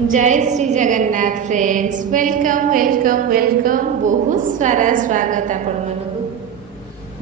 जय Shri Jagannath friends welcome welcome welcome बहुत सारा स्वागत आपण मानकु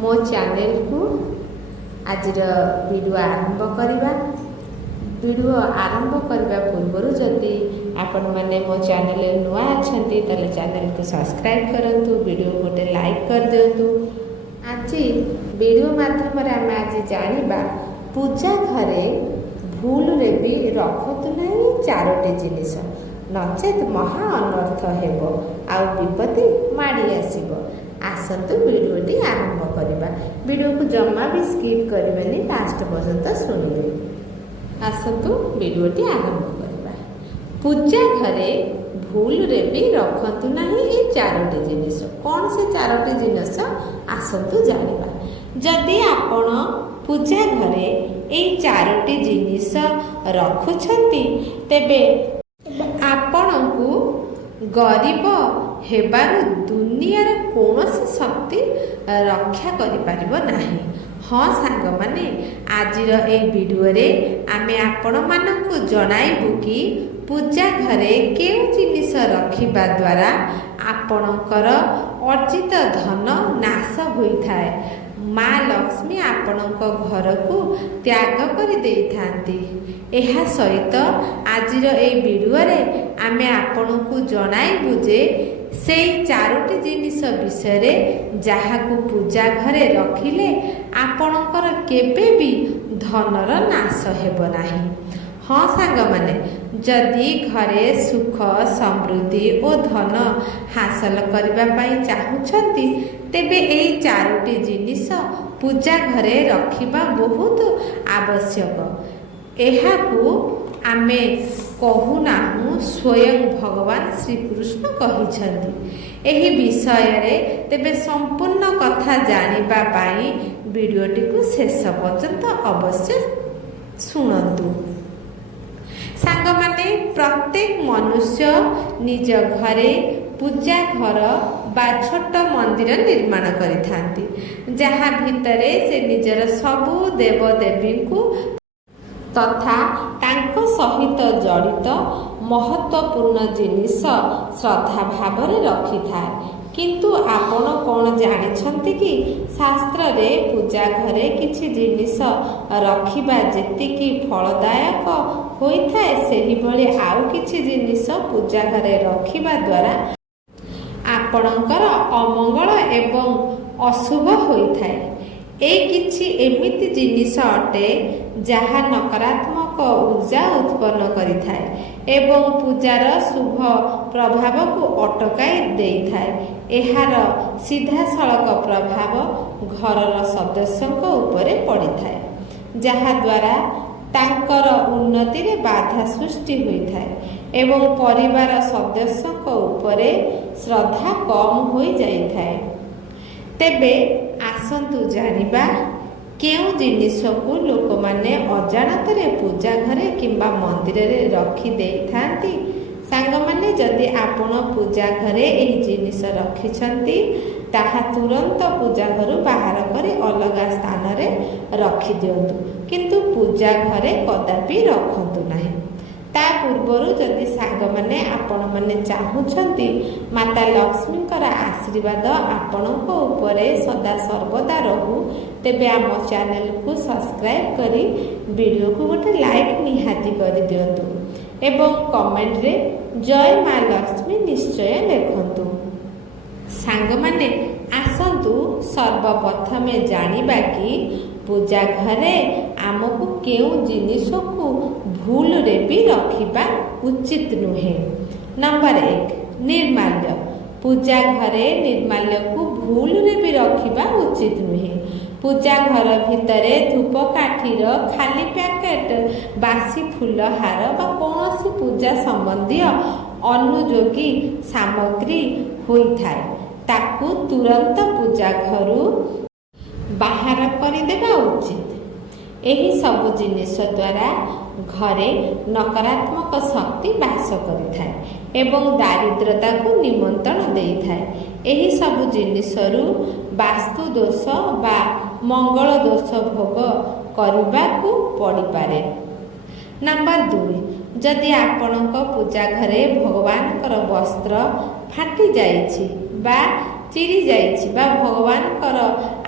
मो चैनल को आज वीडियो आरंभ करवा। वीडियो आरंभ करने पूर्व जदि आपण मैंने मो चैनल नुआ अच्छा ताले चैनल को सब्सक्राइब करंतु, वीडियो गोटे लाइक कर दिंतु। आज वीडियो माध्यम आम आज जानिबा पूजा घरे भूल रे भी रखतु नहीं चारोटी जिनिस नचेत महा अनर्थ हेबो आउ विपत्ति माड़ी आसीबो। आसतु वीडियोटी आरंभ करवा। वीडियो को जमा भी स्किप करेंगे, लास्ट पर्यंत शुणिबे। आसतु वीडियोटी आरंभ करवा। पूजा घरे भूल रे भी रखतु नहीं ये चारोटी जिनिस। कौन से चारोटी जिनिस आसतु जानिबा। जदि आपण पूजा घरे एई चारोटी जिनिस रखुछंती तेबे आपणकु गरीब हेबारु दुनियार कौनसी शक्ति रक्षा करिपारिबो नाही। हाँ सांग माने आजिर ए वीडियो रे आमे आपण मानकु जणाइबु कि पूजा घरे केउ जिनिस रखिबा द्वारा आपणकर अर्जित धन नाश होइथाय। माँ लक्ष्मी आपणक घर को त्याग कर देइथांती। एहा सहित आजिर ए वीडियो रे आमे आपण को जणाइबु जे से चारोटी जिनिस विषय रे जहाकू पूजा घरे रखिले आपणकर केबे भी धनर नाश हेबो नाही। हाँ सांग माने जदि घरे सुख समृद्धि और धन हासिल करबा पई चाहुछंती तेबे एई चारोटी जिनिस पूजा घरे रखिबा बहुत आवश्यक। एहाकू आमे कहूनाहु स्वयं भगवान श्री कृष्ण कहिछंती। एही विषय रे तेबे संपूर्ण कथा जानिबा पई वीडियोटी को शेष पर्यंत अवश्य सुनंतु। सांग माने प्रत्येक मनुष्य निज घरे पूजा घर बा छोट मंदिर निर्माण करिथांती, जहाँ भितरे से निजर सबु देवदेवी को तथा तांको सहित जड़ित महत्वपूर्ण जिनिस श्रद्धा भाव रखि थाए। किंतु आपण कौन जानिछंती कि शास्त्र रे पूजा घरे किछि जिनिस रखिबा जेतिकी फलदायक होइथाए सेहि भली आउ किछि जिनिस पूजा घरे रखिबा द्वारा आपणकर अमंगल एवं अशुभ होइथाए। ए किछि एमिति जिनिस अटे जहा नकारात्मक ऊर्जा उत्पन्न करिथाए एवं पूजार शुभ प्रभाव को अटकाई देइथाए। एहार सीधा सड़क प्रभाव घरर सदस्यंक उपरे पड़िथाए, जहा द्वारा तांकर उन्नति रे बाधा सृष्टि होइथाए एवं परिवार सदस्यंक उपरे श्रद्धा कम होई जाइथाए। तेबे आसंतु जानिबा केउ जिनिस को लोक माने अजाणतरे पूजा घरे किंबा मंदिर रे रखि देइथांती। सांग माने जदि आपण पूजा घरे एही जिनिस रखिछंती ताहा तुरंत पूजा घरु बाहर करे अलगा स्थान रे रखि दियंतु, किंतु पूजा घरे कदापि रखंतु नाही। ता पूर्वरु जदि सांग माने आपण माने चाहुछंती माता लक्ष्मीकर आशीर्वाद आपणक उपरे सदा सर्वदा रहू, तेबे आम चैनल को सब्सक्राइब करी वीडियो को गोटे लाइक निहाती कर दियंतु एवं कमेंट रे जय माँ लक्ष्मी निश्चय लिखंतु। सांग माने आसंतु सर्वप्रथमे जानिबा कि पूजा घरे आमको केउ जिनिस को भूल रे भी रखिबा उचित नुहे। नंबर 1 निर्माल्य। पूजा घरे निर्माल्य को भूल रे भी रखिबा उचित नुहे। पूजा घर भितरे धूपकाठीर खाली पैकेट बासी फूलहार बा कौनसी पूजा संबंधी अनुयोगी सामग्री होइथाए ताकू तुरंत पूजा घरु बाहर करदेवा उचित। एही सबु जिनिस द्वारा घरे नकारात्मक शक्ति बास करिथाए एवं दारिद्रता को निमंत्रण देइथाए। एही सबु जिनिसरु वास्तु दोष बा मंगल दोष भोग करबाकू पड़ी पारे। नंबर 2 जदि आपणक पूजा घरे भगवानकर वस्त्र फाटी जाइछि बा चिरी जाइछि बा भगवानकर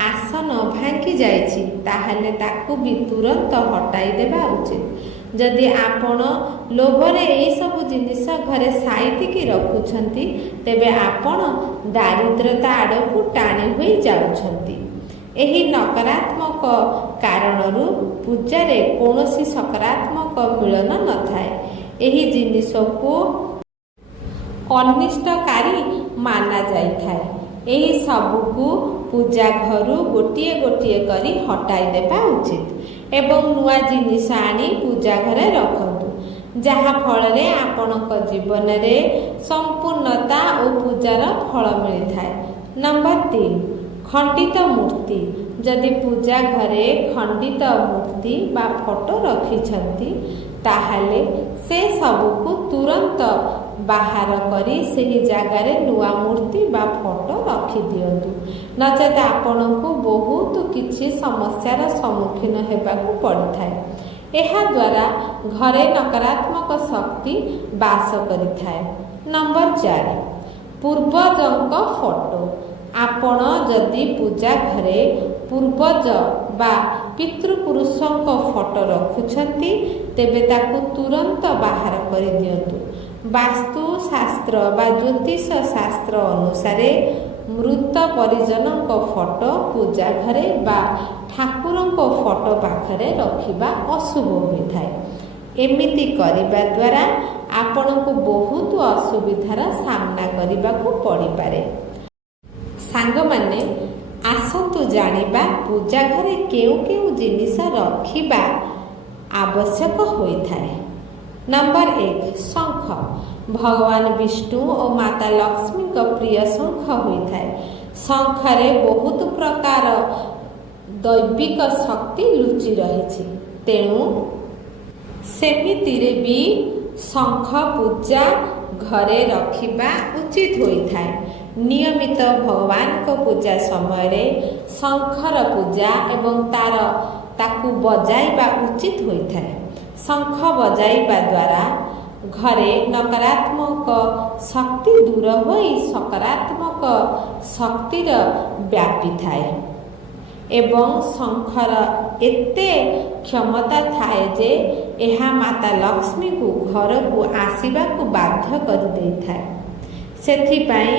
आसन भांगी जाइछि ताहले ताकू भी तुरंत हटाई देबा उचित। जदि आपण लोभरे एई सब जिनिस घरे साइतिकी रखुछंती तेबे आपण दारिद्रता आड़कू टाणी होई जाउछंती। एही नकारात्मक कारणरू पूजारे कौनसी सकारात्मक मिलन नथाए। एही जिनिसको अनिष्टकारी माना जाइथाए। एही सबको पूजा घरु गोटिए गोटिए करी हटाई देबा उचित एवं नुआ जिनिस आनी पूजा घरे रखंतु जहा फलरे आपणक जीवन रे संपूर्णता और पूजार फल मिलिथाए। नंबर 3 खंडित मूर्ति। जदि पूजा घरे खंडित मूर्ति बा फोटो रखिछंती ताहले से सबको तुरंत बाहर करी सही जगार नुआ मूर्ति बा फोटो रखी दियंतु नचेत आपनकु बहुत किछि समस्यार सम्मुखीन हेबाकु पड़िथाए। एहा द्वारा घरे नकारात्मक शक्ति बास करिथाए। Number 4 पूर्वजंक photo. आपण जदि पूजा घरे पूर्वज बा पितृपुरुषंक फोटो रखुछंती तेबे ताकू तुरंत बाहर कर दियंतु। वास्तु शास्त्र बा ज्योतिष शास्त्र अनुसारे मृत परिजनक फोटो पूजा घरे बा ठाकुरंक फोटो पाखरे रखिबा अशुभ होइथाए। एमिति करिबा द्वारा आपनकु बहुत असुविधार सामना करिबाकू पड़ी पारे। सांग माने आसतु जानिबा पूजा घरे केउ केउ जिनिस रखिबा आवश्यक होइथाए। नंबर 1 शंख। भगवान विष्णु और माता लक्ष्मी का प्रिय शंख होइथाए। शंखरे बहुत प्रकार दैविक शक्ति लुचि रहिछि तेणु सेमितिरे भी शंख पूजा घरे रखिबा उचित होइथाए। नियमित भगवान को पूजा समय रे शंखर पूजा एवं ताकू बजाइबा उचित होइथाए। शंख बजाइबा द्वारा घरे नकारात्मक शक्ति दूर होई सकारात्मक शक्तिर व्यापी थाए एवं शंखर एते क्षमता थाए जे एहा माता लक्ष्मी को घर को आसीबा को बाध्य कर देइथाए। सेथिपाई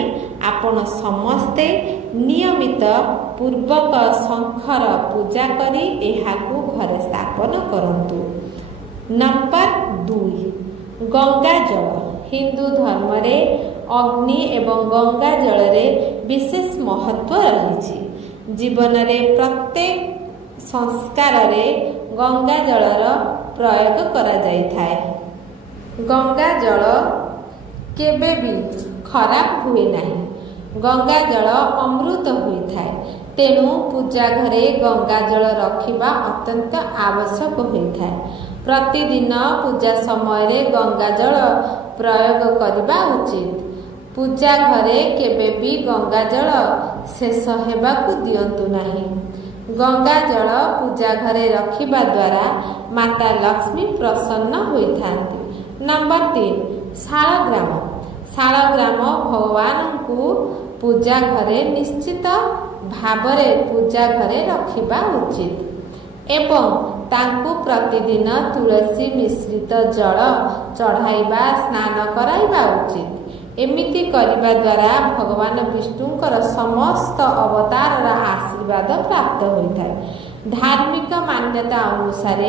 आपण समस्ते नियमित पूर्वक शंखर पूजा करी एहाकू घरे स्थापन करंतु। नंबर 2 गंगा जल। हिंदू धर्म रे अग्नि एवं गंगा जल रे विशेष महत्व रही। जीवन रे प्रत्येक संस्कार रे गंगा जलर प्रयोग करा जाइथाए। गंगा जल केबे भी खराब हुए नहीं। गंगा जल अमृत होइथाए तेणु पूजा घरे गंगा जल रखिबा अत्यंत आवश्यक होइथाए। प्रतिदिन पूजा समय रे गंगा जल प्रयोग करबा उचित। पूजा घरे केबे भी गंगा जल शेष हेबाकू दियंतु नहीं। गंगा जल पूजा घरे रखिबा द्वारा माता लक्ष्मी प्रसन्न होइथांती। नंबर 3 शालग्राम। शालग्राम भगवान को पूजा घरे निश्चित भावरे पूजा घरे रखिबा उचित एवं तांकु प्रतिदिन तुलसी मिश्रित जल चढ़ाइबा स्नान कराइबा उचित। एमिति करिबा द्वारा भगवान विष्णुकर समस्त अवतारर आशीर्वाद प्राप्त होइथाए। धार्मिक मान्यता अनुसार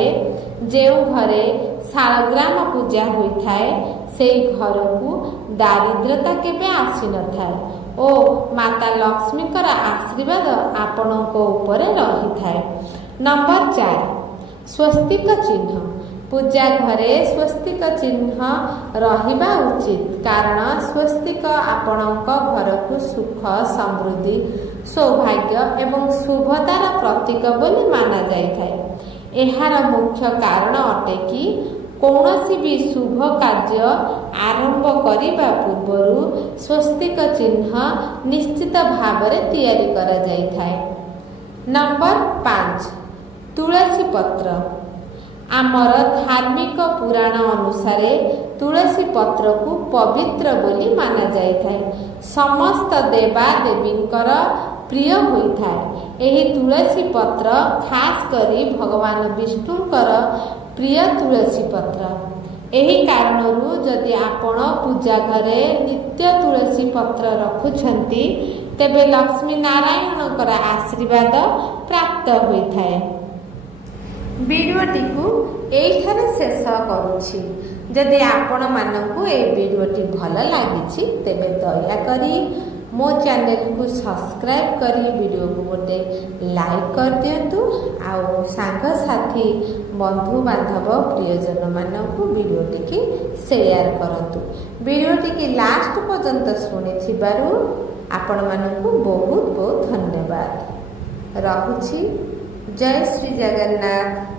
जो घरे शालग्राम पूजा होइथाए से घर को दारिद्रता केबे आसी न थाए ओ माता लक्ष्मीकर आशीर्वाद आपणक ऊपर रही थाए। नंबर 4 स्वस्तिक चिन्ह। पूजा घरे स्वस्तिक चिन्ह रहिबा उचित कारण स्वस्तिक आपणक घर को सुख समृद्धि सौभाग्य एवं शुभतार प्रतीक बोली माना जाइथाए। एहार मुख्य कारण अटे कि कौनसी भी शुभ कार्य आरंभ करिबा पूर्वरु स्वस्तिक चिन्ह निश्चित भावरे तैयारी करा जाइथाए। नंबर 5 तुलसी पत्र। आमर धार्मिक पुराण अनुसार तुलसी पत्र को पवित्र बोली माना जाए। समस्त देवादेवींकर प्रिय होता है। यही तुलसी पत्र खास करी भगवान विष्णुंकर प्रिय तुलसी पत्र। यही कारणरू जदि आपण पूजा घरे नित्य तुलसी पत्र रखुछंती तेबे लक्ष्मी नारायणकर आशीर्वाद प्राप्त होता है। वीडियोटी को एठारे शेष करुछि। जदि आपण मानकु ए वीडियोटी भल लागिछि तेबे दया करी मो चैनल को सब्सक्राइब करी वीडियो को गोटे लाइक कर दियंतु। आउ सांग साथी बंधु बांधव प्रियजन मानकु वीडियोटी की शेयर करंतु। वीडियोटी की लास्ट पर्यंत शुणिथिबारु आपण मानकु बहुत बहुत धन्यवाद। रहुछि। जय श्री जगन्नाथ।